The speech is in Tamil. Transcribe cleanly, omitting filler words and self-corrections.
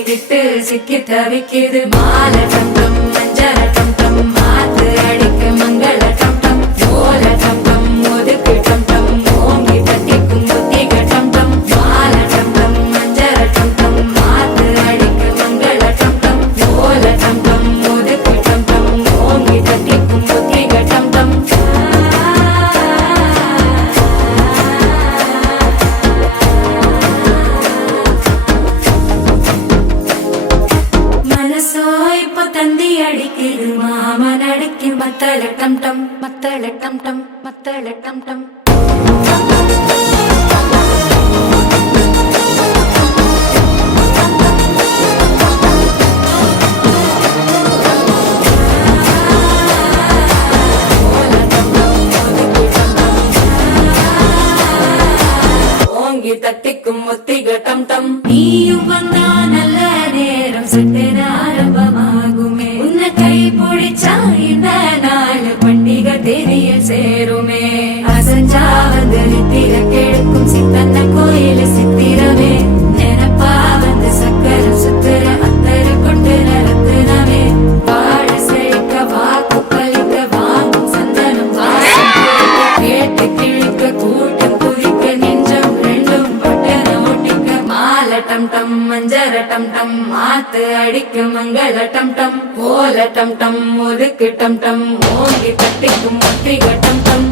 மாட்டிக்கிட்டு சிக்கி தவிக்குது மாலை டம் டம் மஞ்சள டம் டம் மாத்து அடிக்க மங்கள டம் டம் ஓல டம் டம் ஒதுக்கு டம் டம் ஓங்கி தட்டிக்கும் புத்திக டம் டம் மாலை டம் டம் மஞ்சள டம் டம் மாத்து அடிக்க மங்கள டம் டம் ஓல டம் டம் ஒதுக்கு டம் டம் ஓங்கி தட்டிக்கும் புத்திக டம் டம் தந்தி அடிக்குது மாமன் அடிக்கு மத்தள டம் டம் மத்தள டம் டம் மத்தள டம் டம் ஓங்கி தட்டிக்கும் ஒத்திக டம் டம் நீயும் வந்தா நல்ல நேரம் சட்டென ஆரம்பமாகுமே உன்னை கை பிடிச்சா இந்த நாள் பண்டிகை தேதியில் சேருமே அசஞ்சா வந்து நித்திர கெடுக்கும் சித்தன்ன கோயில சித்திரமே நினப்பா வந்து சக்கர சுத்திர அத்தர கொண்டு நடத்துனவே வாழ செழிக்க வாக்கு பலிக்க வாங்கும் சந்தனம் வாசம் கேட்டு கிழிக்க கூட்டம் குதிக்க நெஞ்சம் ரெண்டும் பட்டன ஒட்டிக்க மாலை டம் டம் மஞ்சர டம் டம் மாத்து அடிக்க மங்கள டம் டம் ஓல டம் டம் ஒதுக்கு டம் டம் ஓங்கி தட்டிக்கும் ஒத்திக டம் டம்